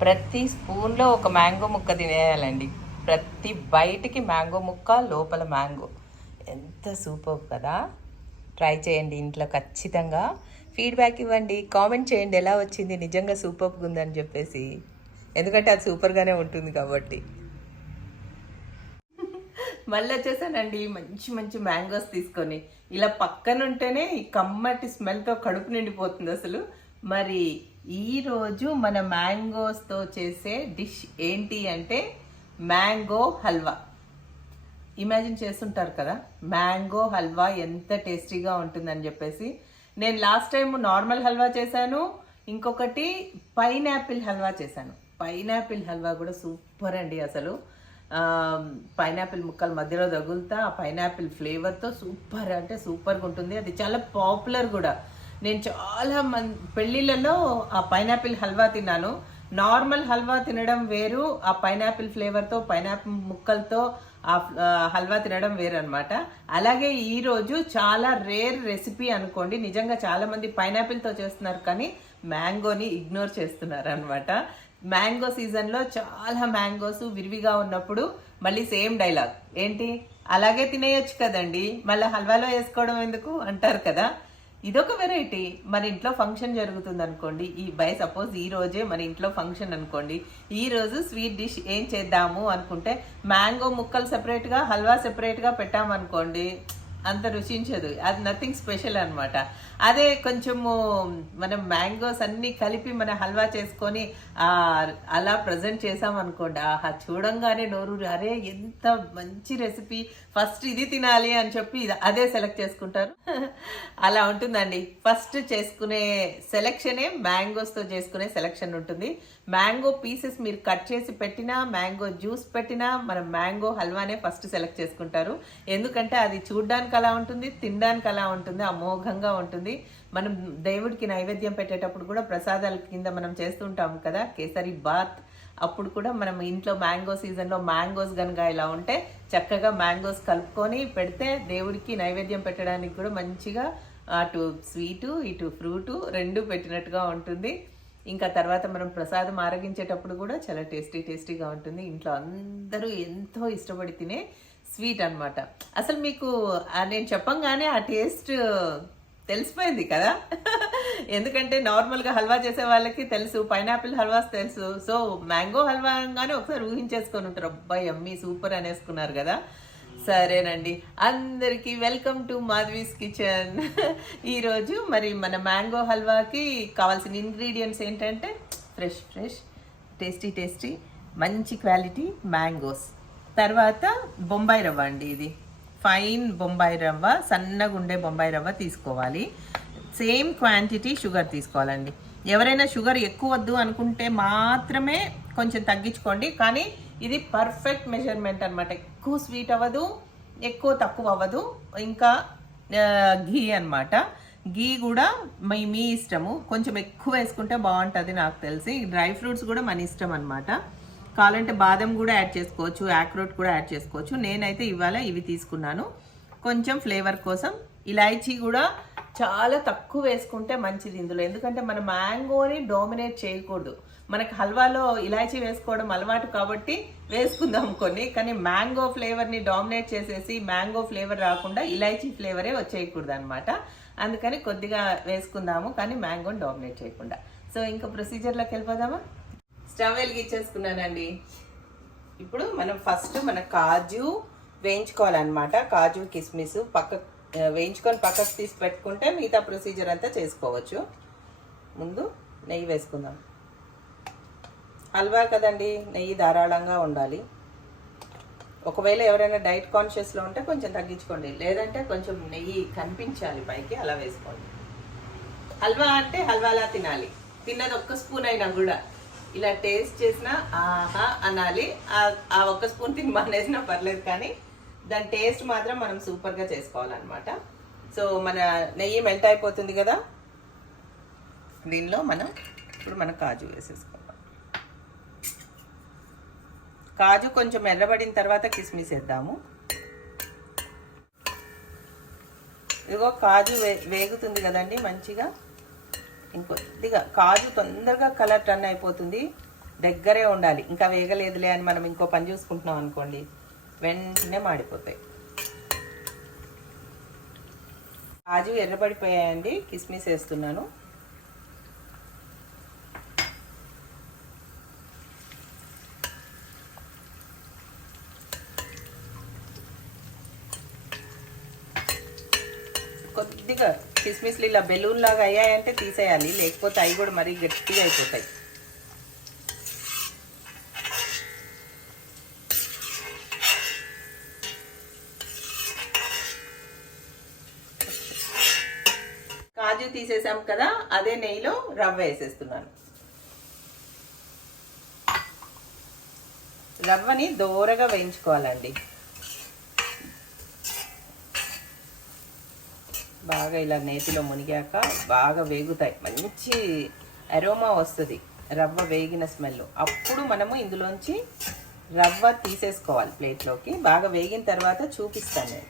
ప్రతి స్పూన్లో ఒక మ్యాంగో ముక్క తినేయాలండి. ప్రతి బయటికి మ్యాంగో ముక్క లోపల మ్యాంగో. ఎంత సూపర్ కదా? ట్రై చేయండి ఇంట్లో ఖచ్చితంగా. ఫీడ్బ్యాక్ ఇవ్వండి కామెంట్ చేయండి ఎలా వచ్చింది నిజంగా సూపర్గా ఉందని చెప్పేసి. ఎందుకంటే అది సూపర్గానే ఉంటుంది కాబట్టి. మళ్ళీ వచ్చేసానండి మంచి మంచి మ్యాంగోస్ తీసుకొని. ఇలా పక్కన ఉంటేనే ఈ కమ్మటి స్మెల్తో కడుపు నిండిపోతుంది అసలు. మరి ఈరోజు మన మ్యాంగోస్తో చేసే డిష్ ఏంటి అంటే మ్యాంగో హల్వా. ఇమాజిన్ చేస్తుంటారు కదా మ్యాంగో హల్వా ఎంత టేస్టీగా ఉంటుందని చెప్పేసి. నేను లాస్ట్ టైం నార్మల్ హల్వా చేశాను ఇంకొకటి పైనాపిల్ హల్వా చేశాను. పైనాపిల్ హల్వా కూడా సూపర్ అండి అసలు. పైనాపిల్ ముక్కలు మధ్యలో తగులుతా ఆ పైనాపిల్ ఫ్లేవర్తో సూపర్ అంటే సూపర్గా ఉంటుంది. అది చాలా పాపులర్ కూడా. నేను చాలా మంది పెళ్ళిళ్ళలో ఆ పైనాపిల్ హల్వా తిన్నాను. నార్మల్ హల్వా తినడం వేరు ఆ పైనాపిల్ ఫ్లేవర్తో పైనాపిల్ ముక్కలతో ఆ హల్వా తినడం వేరు అనమాట అలాగే ఈరోజు చాలా రేర్ రెసిపీ అనుకోండి. నిజంగా చాలామంది పైనాపిల్తో చేస్తున్నారు కానీ మ్యాంగోని ఇగ్నోర్ చేస్తున్నారు అనమాట మ్యాంగో సీజన్లో చాలా మ్యాంగోస్ విరివిగా ఉన్నప్పుడు మళ్ళీ సేమ్ డైలాగ్. ఏంటి? అలాగే తినేయొచ్చు కదండి. మళ్ళీ హల్వాలో వేసుకోవడం ఎందుకు? అంటారు కదా. ఇదొక వెరైటీ మన ఇంట్లో ఫంక్షన్ జరుగుతుంది అనుకోండి ఈ బై సపోజ్ ఈ రోజే మన ఇంట్లో ఫంక్షన్ అనుకోండి. ఈ రోజు స్వీట్ డిష్ ఏం చేద్దాము అనుకుంటే మ్యాంగో ముక్కలు సెపరేట్గా హల్వా సెపరేట్గా పెట్టామనుకోండి అంత రుచించదు. అది నథింగ్ స్పెషల్ అనమాట అదే కొంచెము మనం మ్యాంగోస్ అన్ని కలిపి మన హల్వా చేసుకొని అలా ప్రజెంట్ చేసామనుకోండి ఆహా చూడంగానే నోరు అరే ఎంత మంచి రెసిపీ ఫస్ట్ ఇది తినాలి అని చెప్పి అదే సెలెక్ట్ చేసుకుంటారు. అలా ఉంటుందండి. ఫస్ట్ చేసుకునే సెలెక్షనే మ్యాంగోస్తో చేసుకునే సెలెక్షన్ ఉంటుంది. మ్యాంగో పీసెస్ మీరు కట్ చేసి పెట్టినా మ్యాంగో జ్యూస్ పెట్టినా మనం మ్యాంగో హల్వానే ఫస్ట్ సెలెక్ట్ చేసుకుంటారు. ఎందుకంటే అది చూడడానికి అలా ఉంటుంది తినడానికి అలా ఉంటుంది అమోఘంగా ఉంటుంది. మనం దేవుడికి నైవేద్యం పెట్టేటప్పుడు కూడా ప్రసాదాల కింద మనం చేస్తుంటాం కదా కేసరి బాత్. అప్పుడు కూడా మనం ఇంట్లో మ్యాంగో సీజన్లో మ్యాంగోస్ కనుక ఇలా ఉంటే చక్కగా మ్యాంగోస్ కలుపుకొని పెడితే దేవుడికి నైవేద్యం పెట్టడానికి కూడా మంచిగా అటు స్వీటు ఇటు ఫ్రూటు రెండు పెట్టినట్టుగా ఉంటుంది. ఇంకా తర్వాత మనం ప్రసాదం ఆరగించేటప్పుడు కూడా చాలా టేస్టీ టేస్టీగా ఉంటుంది. ఇంట్లో అందరూ ఎంతో ఇష్టపడి తినే స్వీట్ అన్నమాట. అసలు మీకు నేను చెప్పంగానే ఆ టేస్ట్ తెలిసిపోయింది కదా. ఎందుకంటే నార్మల్గా హల్వా చేసే వాళ్ళకి తెలుసు పైనాపిల్ హల్వాస్ తెలుసు. సో మ్యాంగో హల్వా అనగానే ఒకసారి ఊహించేసుకొని ఉంటారు. అబ్బాయి అమ్మి సూపర్ అనేసుకున్నారు కదా. సరేనండి. అందరికీ వెల్కమ్ టు మాధవీస్ కిచెన్. ఈరోజు మరి మన మ్యాంగో హల్వాకి కావాల్సిన ఇంగ్రీడియంట్స్ ఏంటంటే ఫ్రెష్ ఫ్రెష్ టేస్టీ టేస్టీ మంచి క్వాలిటీ మ్యాంగోస్. తర్వాత బొంబాయి రవ్వ అండి ఇది. ఫైన్ బొంబాయి రవ్వ సన్నగా ఉండే బొంబాయి రవ్వ తీసుకోవాలి. సేమ్ క్వాంటిటీ షుగర్ తీసుకోవాలండి. ఎవరైనా షుగర్ ఎక్కువ వద్దు అనుకుంటే మాత్రమే కొంచెం తగ్గించుకోండి. కానీ ఇది పర్ఫెక్ట్ మెజర్మెంట్ అన్నమాట. ఎక్కువ స్వీట్ అవ్వదు ఎక్కువ తక్కువ అవ్వదు. ఇంకా ఘీ అనమాట ఘీ కూడా మీ మీ ఇష్టము. కొంచెం ఎక్కువ వేసుకుంటే బాగుంటుంది నాకు తెలిసి. డ్రై ఫ్రూట్స్ కూడా మన ఇష్టం అనమాట కావాలంటే బాదం కూడా యాడ్ చేసుకోవచ్చు యాక్రోట్ కూడా యాడ్ చేసుకోవచ్చు. నేనైతే ఇవాళ ఇవి తీసుకున్నాను. కొంచెం ఫ్లేవర్ కోసం ఇలాచీ కూడా చాలా తక్కువ వేసుకుంటే మంచిది ఇందులో. ఎందుకంటే మన మ్యాంగోని డామినేట్ చేయకూడదు. మనకి హల్వాలో ఇలాచీ వేసుకోవడం అలవాటు కాబట్టి వేసుకుందాం కొన్ని. కానీ మ్యాంగో ఫ్లేవర్ని డామినేట్ చేసేసి మ్యాంగో ఫ్లేవర్ రాకుండా ఇలాచీ ఫ్లేవరే వచ్చేయకూడదు అనమాట అందుకని కొద్దిగా వేసుకుందాము కానీ మ్యాంగోని డామినేట్ చేయకుండా. సో ఇంకా ప్రొసీజర్లోకి వెళ్ళిపోదామా? స్టవ్ వెలిగించేసుకున్నానండి ఇప్పుడు మనం ఫస్ట్ మన కాజు వేయించుకోవాలన్నమాట. కాజు కిస్మిస్ పక్క వేయించుకొని పక్కకు తీసి పెట్టుకుంటే మిగతా ప్రొసీజర్ అంతా చేసుకోవచ్చు. ముందు నెయ్యి వేసుకుందాం. హల్వా కదండి నెయ్యి ధారాళంగా ఉండాలి. ఒకవేళ ఎవరైనా డైట్ కాన్షియస్లో ఉంటే కొంచెం తగ్గించుకోండి. లేదంటే కొంచెం నెయ్యి కనిపించాలి పైకి అలా వేసుకోండి. హల్వా అంటే హల్వాలా తినాలి. తిన్నది ఒక్క స్పూన్ అయినా కూడా. ఇలా టేస్ట్ చేసినా ఆహా అనాలి. ఆ- ఆ ఒక్క స్పూన్ తిని మానేసినా పర్లేదు కానీ దాని టేస్ట్ మాత్రం మనం సూపర్గా చేసుకోవాలన్నమాట. సో మన నెయ్యి మెల్ట్ అయిపోతుంది కదా? దీనిలో మనం ఇప్పుడు మనం కాజు వేసేసుకోవాలి. కాజు కొంచెం ఎర్రబడిన తర్వాత కిస్మిస్ వేద్దాము. ఇదిగో కాజు వే వేగుతుంది కదండి మంచిగా. ఇంకొద్దిగా కాజు తొందరగా కలర్ టర్న్ అయిపోతుంది. దగ్గరే ఉండాలి. ఇంకా వేగలేదులే అని మనం ఇంకో పని చూసుకుంటున్నాం అనుకోండి వెంటనే మాడిపోతాయి. కాజు ఎర్రబడిపోయాయండి. కిస్మిస్ వేస్తున్నాను కొద్దిగా కిస్మిస్లు ఇలా బెలూన్ లాగా అయ్యాయంటే తీసేయాలి. లేకపోతే అవి కూడా మరీ గట్టిగా అయిపోతాయి. కాజు తీసేసాం కదా అదే నెయ్యిలో రవ్వ వేసేస్తున్నాను. రవ్వని దోరగా వేయించుకోవాలండి. బాగా ఇలా నేతిలో మునిగాక బాగా వేగుతాయి. మంచి అరోమా వస్తుంది. రవ్వ వేగిన స్మెల్ అప్పుడు మనము ఇందులోంచి రవ్వ తీసేసుకోవాలి ప్లేట్లోకి. బాగా వేగిన తర్వాత చూపిస్తాను నేను.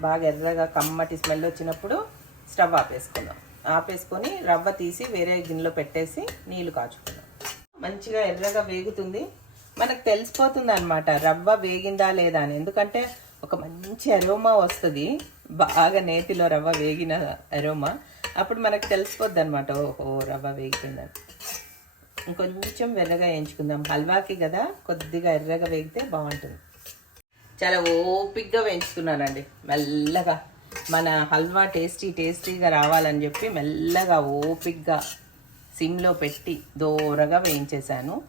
బాగా ఎర్రగా కమ్మటి స్మెల్ వచ్చినప్పుడు స్టవ్ ఆపేసుకుందాం. ఆపేసుకొని రవ్వ తీసి వేరే గిన్నెలో పెట్టేసి నీళ్ళు కాచుకుందాం. మంచిగా ఎర్రగా వేగుతుంది. మనకు తెలిసిపోతుంది అనమాట రవ్వ వేగిందా లేదా అని. ఎందుకంటే ఒక మంచి అరోమా వస్తుంది. బాగా నేతిలో రవ్వ వేగిన అరోమా. అప్పుడు మనకు తెలిసిపోద్ది అనమాట ఓహో రవ్వ వేగిపోయిందని. ఇంకొంచెం ఎర్రగా వేయించుకుందాం. హల్వాకి కదా కొద్దిగా ఎర్రగా వేగితే బాగుంటుంది. చాలా ఓపిక్గా వేయించుకున్నానండి. మెల్లగా మన హల్వా టేస్టీ టేస్టీగా రావాలని చెప్పి మెల్లగా ఓపిక్గా సిమ్లో పెట్టి దూరగా వేయించేశాను.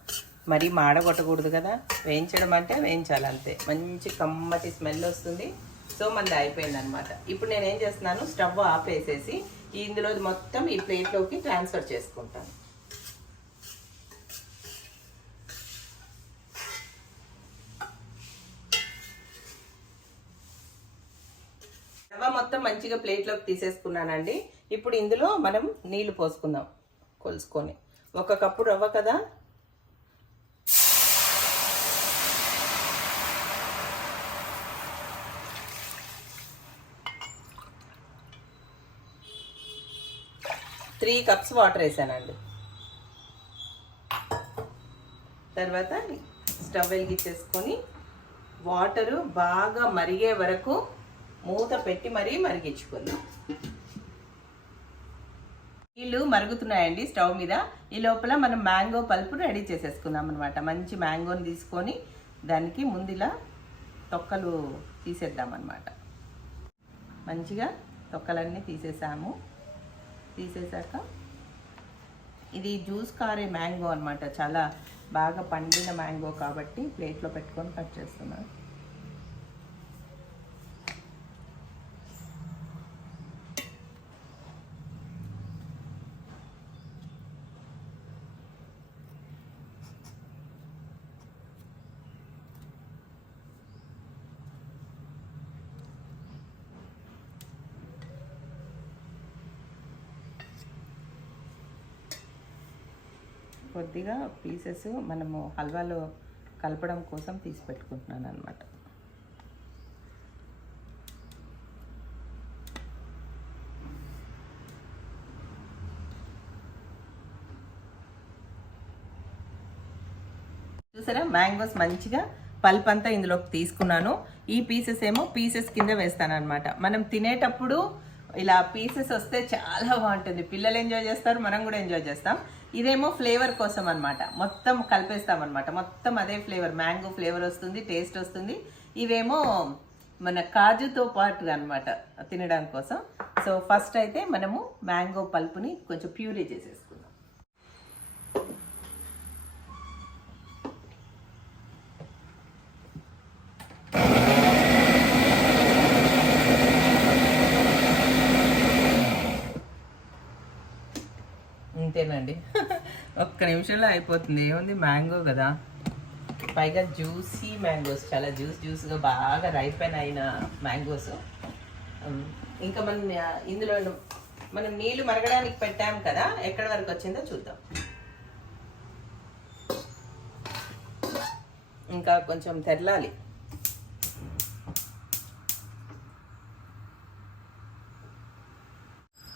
మరీ మాడగొట్టకూడదు కదా వేయించడం అంటే వేయించాలి అంతే మంచి కమ్మటి స్మెల్ వస్తుంది. సో మంది అయిపోయింది అనమాట ఇప్పుడు నేను ఏం చేస్తున్నాను? స్టవ్ ఆపేసేసి ఇందులో మొత్తం ఈ ప్లేట్లోకి ట్రాన్స్ఫర్ చేసుకుంటాను. రవ్వ మొత్తం మంచిగా ప్లేట్లోకి తీసేసుకున్నానండి. ఇప్పుడు ఇందులో మనం నీళ్ళు పోసుకుందాం. కొలుసుకొని. ఒక కప్పు రవ్వ కదా? త్రీ కప్స్ వాటర్ వేసానండి. తర్వాత స్టవ్ వెలిగించేసుకొని వాటరు బాగా మరిగే వరకు మూత పెట్టి మరీ మరిగించుకుందాం. నీళ్ళు మరుగుతున్నాయండి స్టవ్ మీద. ఈ లోపల మనం మ్యాంగో పల్పు రెడీ చేసేసుకుందాం అనమాట మంచి మ్యాంగోని తీసుకొని దానికి ముందులా తొక్కలు తీసేద్దాం అనమాట మంచిగా తొక్కలన్నీ తీసేసాము. తీసేసాక ఇది జ్యూస్ కారే మ్యాంగో అనమాట చాలా బాగా పండిన మ్యాంగో కాబట్టి ప్లేట్లో పెట్టుకొని కట్ చేస్తున్నాను కొద్దిగా పీసెస్ మనము హల్వాలో కలపడం కోసం తీసి పెట్టుకుంటున్నాను అనమాట చూసారా? మ్యాంగోస్ మంచిగా పల్ప్ అంతా ఇందులోకి తీసుకున్నాను. ఈ పీసెస్ ఏమో పీసెస్ కింద వేస్తాను అనమాట మనం తినేటప్పుడు ఇలా పీసెస్ వస్తే చాలా బాగుంటుంది. పిల్లలు ఎంజాయ్ చేస్తారు మనం కూడా ఎంజాయ్ చేస్తాం. ఇదేమో ఫ్లేవర్ కోసం అనమాట మొత్తం కలిపేస్తామన్నమాట. మొత్తం అదే ఫ్లేవర్. మ్యాంగో ఫ్లేవర్ వస్తుంది టేస్ట్ వస్తుంది. ఇవేమో మన కాజుతో పాటు అనమాట తినడం కోసం. సో ఫస్ట్ అయితే మనము మ్యాంగో పల్పుని కొంచెం ప్యూరీ చేసేసుకుందాం. అంతేనండి ఒక్క నిమిషంలో అయిపోతుంది. ఏముంది? మ్యాంగో కదా. పైగా జ్యూసీ మ్యాంగోస్. చాలా జ్యూస్ జ్యూస్గా బాగా రైపెన్ అయిన మ్యాంగోస్. ఇంకా మనం ఇందులో మనం నీళ్ళు మరగడానికి పెట్టాం కదా ఎక్కడి వరకు వచ్చిందో చూద్దాం. ఇంకా కొంచెం తెరలాలి.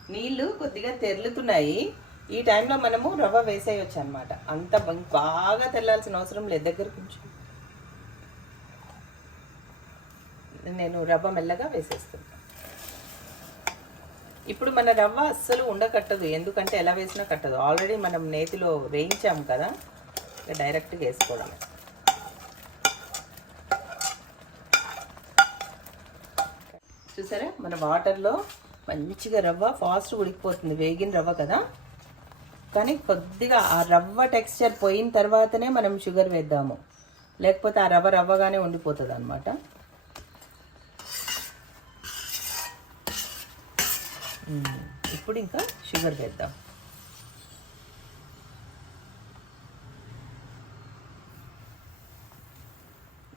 నీళ్ళు కొద్దిగా తెరులుతున్నాయి. ఈ టైంలో మనము రవ్వ వేసేయచ్చు అనమాట అంత బాగా తెల్లాల్సిన అవసరం లేదు. దగ్గర కొంచెం. నేను రవ్వ మెల్లగా వేసేస్తున్నాను ఇప్పుడు మన రవ్వ అస్సలు ఉండకట్టదు. ఎందుకంటే ఎలా వేసినా కట్టదు. ఆల్రెడీ మనం నేతిలో వేయించాము కదా ఇక డైరెక్ట్గా వేసుకోవడమే. చూసారా? మన వాటర్లో మంచిగా రవ్వ ఫాస్ట్ ఉడికిపోతుంది. వేగిన రవ్వ కదా. కానీ కొద్దిగా ఆ రవ్వ టెక్స్చర్ పోయిన తర్వాతనే మనం షుగర్ వేద్దాము. లేకపోతే ఆ రవ్వ రవ్వగానే ఉండిపోతుంది అనమాట ఇప్పుడు ఇంకా షుగర్ వేద్దాం.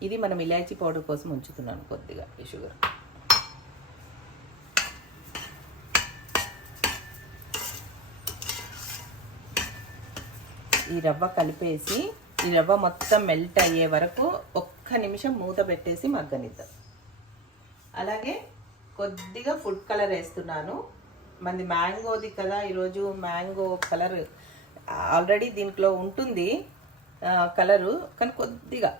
ఇది మనం ఇలాచీ పౌడర్ కోసం ఉంచుతున్నాను కొద్దిగా ఈ షుగర్. ఈ రవ్వ కలిపేసి ఈ రవ్వ మొత్తం మెల్ట్ అయ్యే వరకు ఒక్క నిమిషం మూత పెట్టేసి మగ్గనిద్దాం. అలాగే కొద్దిగా ఫుడ్ కలర్ వేస్తున్నాను. మంది మ్యాంగోది కదా ఈరోజు మ్యాంగో కలర్ ఆల్రెడీ దీంట్లో ఉంటుంది కలరు కానీ కొద్దిగా.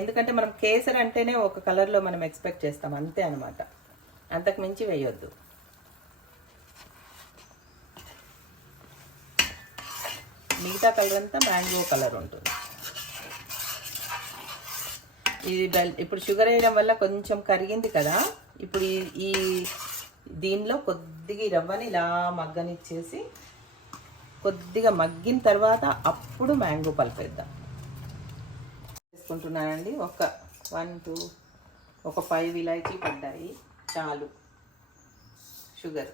ఎందుకంటే మనం కేసర్ అంటేనే ఒక కలర్లో మనం ఎక్స్పెక్ట్ చేస్తాం అంతే అనమాట అంతకు మించి వేయొద్దు. మిగతా కలర్ అంతా మ్యాంగో కలర్ ఉంటుంది. ఇది ఇప్పుడు షుగర్ వేయడం వల్ల కొంచెం కరిగింది కదా ఇప్పుడు ఈ దీనిలో కొద్దిగా రవ్వని ఇలా మగ్గనిచ్చేసి కొద్దిగా మగ్గిన తర్వాత అప్పుడు మ్యాంగో పలిపేద్దాం. వేసుకుంటున్నానండి ఒక వన్ టూ ఒక ఫైవ్ ఇలాచీ పడ్డాయి చాలు. షుగర్.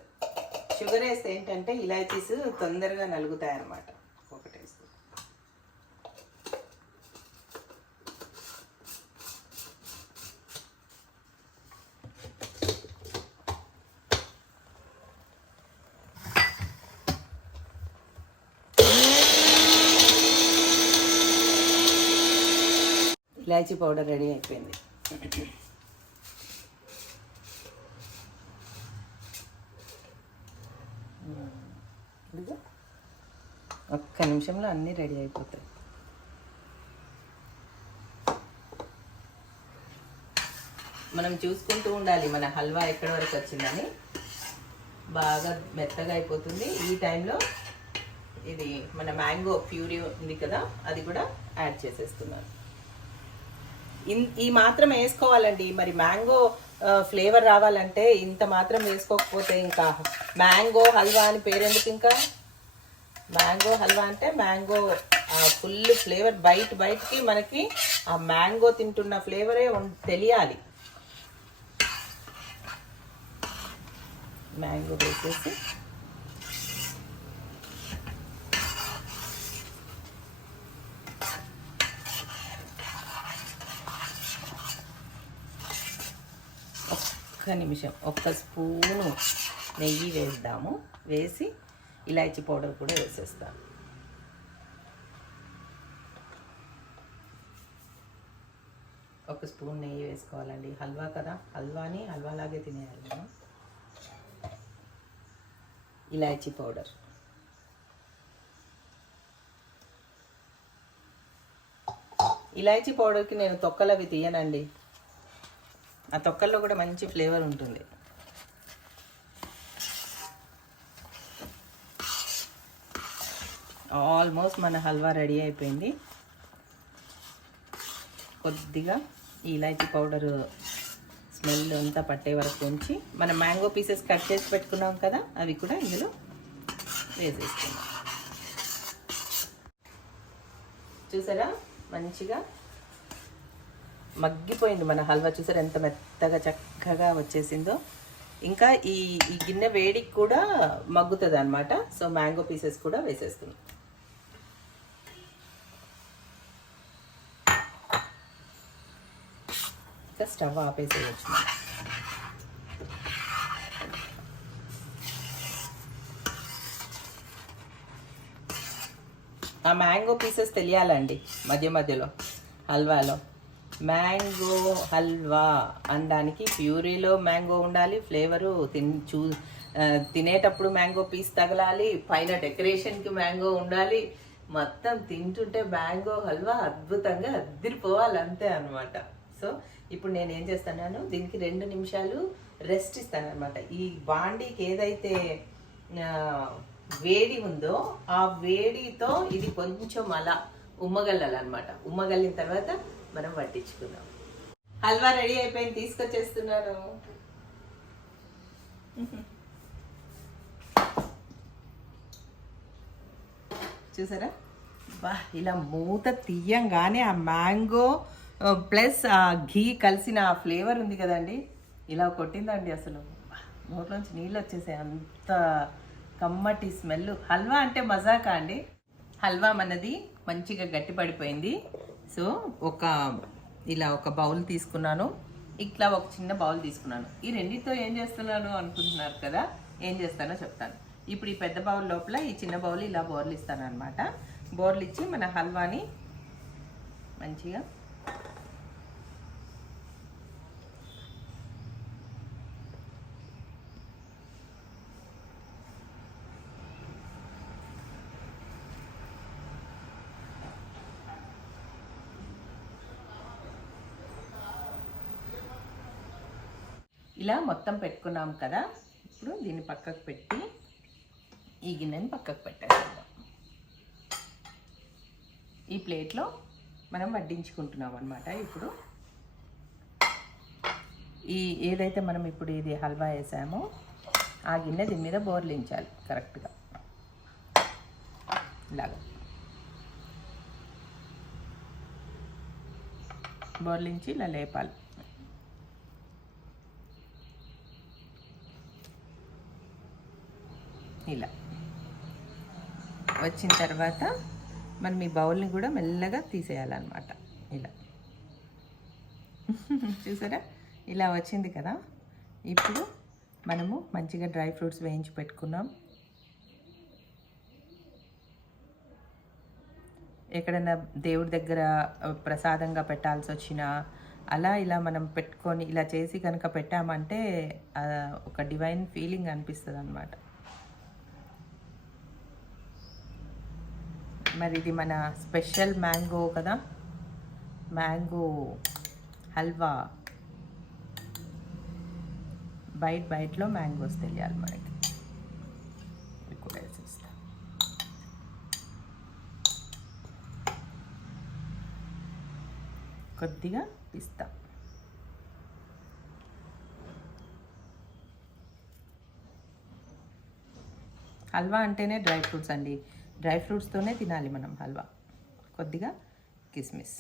షుగర్ వేస్తే ఏంటంటే ఇలాచీస్ తొందరగా నలుగుతాయి అన్నమాట ఒకటి వేస్తే ఇలాచీ పౌడర్ రెడీ అయిపోయింది. ఒక్క నిమిషంలో అన్నీ రెడీ అయిపోతాయి. మనం చూసుకుంటూ ఉండాలి మన హల్వా ఎక్కడి వరకు వచ్చిందని. బాగా మెత్తగా అయిపోతుంది. ఈ టైంలో ఇది మన మ్యాంగో ప్యూరీ ఉంది కదా అది కూడా యాడ్ చేసేస్తున్నాను. ఈ మాత్రం వేసుకోవాలండి. మరి మ్యాంగో ఫ్లేవర్ రావాలంటే ఇంత మాత్రం వేసుకోకపోతే ఇంకా మ్యాంగో హల్వా అని పేరెందుకు ఇంకా? మ్యాంగో హల్వా అంటే మ్యాంగో ఫుల్ ఫ్లేవర్ బయట బయటకి మనకి ఆ మ్యాంగో తింటున్న ఫ్లేవరే తెలియాలి. మ్యాంగో వేసేసి ఒక్క నిమిషం ఒక్క స్పూను నెయ్యి వేద్దాము. వేసి ఇలాచీ పౌడర్ కూడా వేసేస్తాం ఒక స్పూన్ నెయ్యి వేసుకోవాలండి. హల్వా కదా? హల్వాని హల్వాలాగే తినేయాలి మనం. ఇలాచీ పౌడర్. ఇలాచీ పౌడర్కి నేను తొక్కలు అవి తీయనండి. ఆ తొక్కల్లో కూడా మంచి ఫ్లేవర్ ఉంటుంది. ఆల్మోస్ట్ మన హల్వా రెడీ అయిపోయింది. కొద్దిగా ఈ ఇలాచీ పౌడర్ స్మెల్ అంతా పట్టే వరకు ఉంచి మన మ్యాంగో పీసెస్ కట్ చేసి పెట్టుకున్నాం కదా అవి కూడా ఇందులో వేసేసుకున్నాం చూసారా? మంచిగా మగ్గిపోయింది మన హల్వా. చూసారు ఎంత మెత్తగా చక్కగా వచ్చేసిందో. ఇంకా ఈ ఈ గిన్నె వేడికి కూడా మగ్గుతుంది అనమాట సో మ్యాంగో పీసెస్ కూడా వేసేస్తున్నాం ఇంకా స్టవ్ ఆపేసేయచ్చు. ఆ మ్యాంగో పీసెస్ తెలియాలండి మధ్య మధ్యలో హల్వాలో. మ్యాంగో హల్వా అనడానికి ప్యూరీలో మ్యాంగో ఉండాలి ఫ్లేవరు తిన్ చూ తినేటప్పుడు మ్యాంగో పీస్ తగలాలి పైన డెకరేషన్కి మ్యాంగో ఉండాలి. మొత్తం తింటుంటే మ్యాంగో హల్వా అద్భుతంగా అద్దిరిపోవాలి అంతే అనమాట సో ఇప్పుడు నేను ఏం చేస్తున్నాను దీనికి రెండు నిమిషాలు రెస్ట్ ఇస్తాను అనమాట ఈ బాండీకి ఏదైతే వేడి ఉందో ఆ వేడితో ఇది కొంచెం అలా ఉమ్మగల్లాలన్నమాట ఉమ్మగల్లిన తర్వాత మనం వడ్డించుకుందాం. హల్వా రెడీ అయిపోయింది తీసుకొచ్చేస్తున్నాను. చూసారా? బా ఇలా మూత తీయంగానే ఆ మ్యాంగో ప్లస్ ఆ ఘీ కలిసిన ఆ ఫ్లేవర్ ఉంది కదండి. ఇలా కొట్టిందండి అసలు. బా, నోట్లోంచి నీళ్ళు వచ్చేసాయి. అంత కమ్మటి స్మెల్ హల్వా అంటే మజాకా అండి? హల్వా మనది మంచిగా గట్టిపడిపోయింది. సో ఒక ఇలా ఒక బౌల్ తీసుకున్నాను. ఇట్లా ఒక చిన్న బౌల్ తీసుకున్నాను. ఈ రెండితో ఏం చేస్తున్నాను అనుకుంటున్నారు కదా? ఏం చేస్తానో చెప్తాను. ఇప్పుడు ఈ పెద్ద బౌల్ లోపల ఈ చిన్న బౌల్ ఇలా బోర్లు ఇస్తాను అనమాట బోర్లు ఇచ్చి మన హల్వాని మంచిగా ఇలా మొత్తం పెట్టుకున్నాం కదా. ఇప్పుడు దీన్ని పక్కకు పెట్టి ఈ గిన్నెని పక్కకు పెట్టేస్తాం ఈ ప్లేట్లో మనం వడ్డించుకుంటున్నాం అనమాట ఇప్పుడు ఈ ఏదైతే మనం ఇప్పుడు ఇది హల్వా వేసామో ఆ గిన్నె దీని మీద బోర్లించాలి కరెక్ట్గా. ఇలాగా. బోర్లించి ఇలా లేపాలి. ఇలా వచ్చిన తర్వాత మనం ఈ బౌల్ని కూడా మెల్లగా తీసేయాలన్నమాట ఇలా చూసారా? ఇలా వచ్చింది కదా? ఇప్పుడు మనము మంచిగా డ్రై ఫ్రూట్స్ వేయించి పెట్టుకున్నాం. ఎక్కడైనా దేవుడి దగ్గర ప్రసాదంగా పెట్టాల్సి వచ్చినా అలా ఇలా మనం పెట్టుకొని ఇలా చేసి కనుక పెట్టామంటే ఒక డివైన్ ఫీలింగ్ అనిపిస్తుంది అనమాట మరి ఇది మన స్పెషల్ మ్యాంగో కదా. మ్యాంగో హల్వా. బయట బయటలో మ్యాంగోస్ తెలియాలి మనకి. ఇది కూడా కొద్దిగా పిస్తా. హల్వా అంటేనే డ్రై ఫ్రూట్స్ అండి. డ్రై ఫ్రూట్స్తోనే తినాలి మనం హల్వా. కొద్దిగా కిస్మిస్.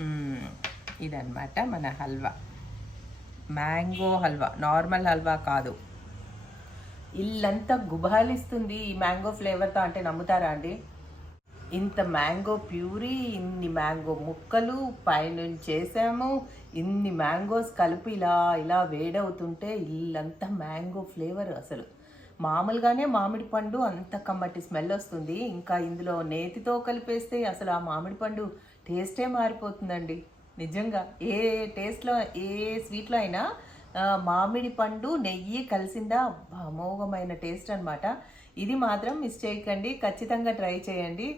ఇదనమాట ఇదన్నమాట మన హల్వా. మ్యాంగో హల్వా. నార్మల్ హల్వా కాదు. ఇల్లంతా గుబాలిస్తుంది ఈ మ్యాంగో ఫ్లేవర్తో అంటే నమ్ముతారా అండి? ఇంత మ్యాంగో ప్యూరీ ఇన్ని మ్యాంగో ముక్కలు పైనుంచి చేసాము. ఇన్ని మ్యాంగోస్ కలిపి ఇలా ఇలా వేడవుతుంటే ఇల్లంతా మ్యాంగో ఫ్లేవర్ అసలు. మామూలుగానే మామిడి పండు అంత కమ్మటి స్మెల్ వస్తుంది. ఇంకా ఇందులో నేతితో కలిపేస్తే అసలు ఆ మామిడి పండు టేస్టే మారిపోతుందండి. నిజంగా ఏ టేస్ట్లో ఏ స్వీట్లో అయినా మామిడి పండు నెయ్యి కలిసిందా? అమోఘమైన టేస్ట్ అనమాట ఇది మాత్రం మిస్ చేయకండి. ఖచ్చితంగా ట్రై చేయండి.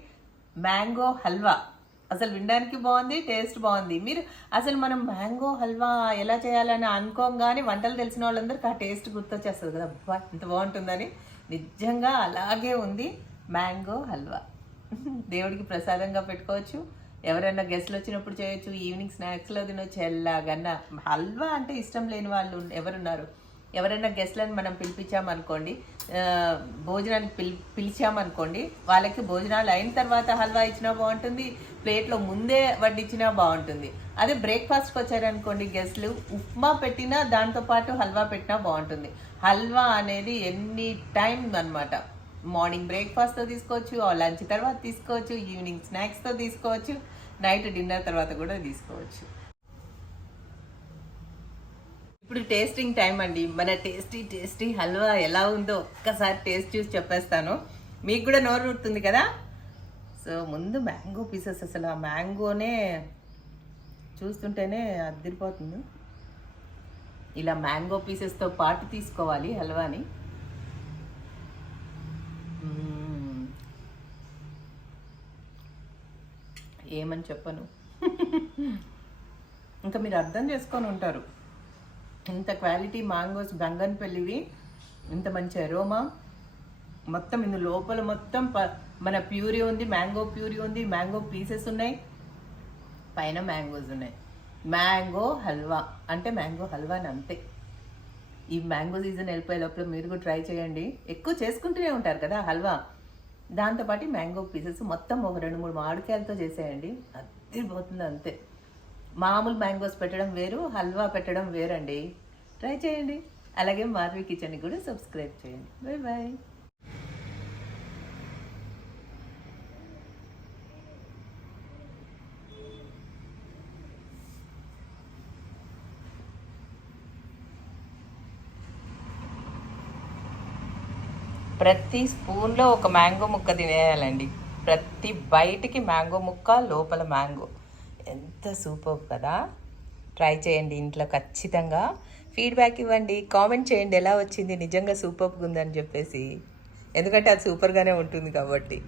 మ్యాంగో హల్వా. అసలు వినడానికి బాగుంది టేస్ట్ బాగుంది. మీరు అసలు మనం మ్యాంగో హల్వా ఎలా చేయాలని అనుకోగానే వంటలు తెలిసిన వాళ్ళందరికీ ఆ టేస్ట్ గుర్తొచ్చేస్తుంది కదా. అబ్బా ఇంత బాగుంటుందని. నిజంగా అలాగే ఉంది మ్యాంగో హల్వా. దేవుడికి ప్రసాదంగా పెట్టుకోవచ్చు. ఎవరైనా గెస్ట్లు వచ్చినప్పుడు చేయొచ్చు. ఈవినింగ్ స్నాక్స్లో తినొచ్చు. ఎలాగన్నా. హల్వా అంటే ఇష్టం లేని వాళ్ళు ఎవరున్నారు? ఎవరైనా గెస్ట్లను మనం పిలిపించామనుకోండి భోజనానికి పిలి పిలిచామనుకోండి వాళ్ళకి భోజనాలు అయిన తర్వాత హల్వా ఇచ్చినా బాగుంటుంది ప్లేట్లో ముందే వడ్డించినా బాగుంటుంది. అదే బ్రేక్ఫాస్ట్కి వచ్చారనుకోండి గెస్ట్లు ఉప్మా పెట్టినా దాంతో పాటు హల్వా పెట్టినా బాగుంటుంది. హల్వా అనేది ఎనీ టైం అన్నమాట. మార్నింగ్ బ్రేక్ఫాస్ట్తో తీసుకోవచ్చు లంచ్ తర్వాత తీసుకోవచ్చు ఈవినింగ్ స్నాక్స్తో తీసుకోవచ్చు నైట్ డిన్నర్ తర్వాత కూడా తీసుకోవచ్చు. ఇప్పుడు టేస్టింగ్ టైం అండి. మన టేస్టీ టేస్టీ హల్వా ఎలా ఉందో ఒక్కసారి టేస్ట్ చూసి చెప్పేస్తాను. మీకు కూడా నోరు ఉంటుంది కదా? సో ముందు మ్యాంగో పీసెస్ అసలు ఆ మ్యాంగోనే చూస్తుంటేనే అద్దరిపోతుంది ఇలా మ్యాంగో పీసెస్తో పాటు తీసుకోవాలి హల్వాని. ఏమని చెప్పను? ఇంకా మీరు అర్థం చేసుకొని ఉంటారు. ఇంత క్వాలిటీ మ్యాంగోస్ బంగన్పల్లివి ఇంత మంచి అరోమా. మొత్తం ఇందు లోపల మొత్తం ప- మన ప్యూరీ ఉంది మ్యాంగో ప్యూరీ ఉంది మ్యాంగో పీసెస్ ఉన్నాయి. పైన మ్యాంగోస్ ఉన్నాయి. మ్యాంగో హల్వా. అంటే మ్యాంగో హల్వా అని అంతే. ఈ మ్యాంగో సీజన్ వెళ్ళిపోయే లోపల మీరు కూడా ట్రై చేయండి. ఎక్కువ చేసుకుంటూనే ఉంటారు కదా హల్వా. దాంతోపాటు మ్యాంగో పీసెస్ మొత్తం ఒక రెండు మూడు మామిడికాయలతో చేసేయండి. అద్దరిపోతుంది అంతే. మామూలు మ్యాంగోస్ పెట్టడం వేరు హల్వా పెట్టడం వేరండి. ట్రై చేయండి. అలాగే మార్వి కిచెన్కి కూడా సబ్స్క్రైబ్ చేయండి. బాయ్ బాయ్ ప్రతి స్పూన్లో ఒక మ్యాంగో ముక్క తినేయాలండి. ప్రతి బయటికి మ్యాంగో ముక్క లోపల మ్యాంగో. ఎంత సూపర్ కదా. ట్రై చేయండి ఇంట్లో ఖచ్చితంగా. ఫీడ్బ్యాక్ ఇవ్వండి కామెంట్ చేయండి ఎలా వచ్చింది నిజంగా సూపర్గా ఉందని చెప్పేసి. ఎందుకంటే అది సూపర్గానే ఉంటుంది కాబట్టి.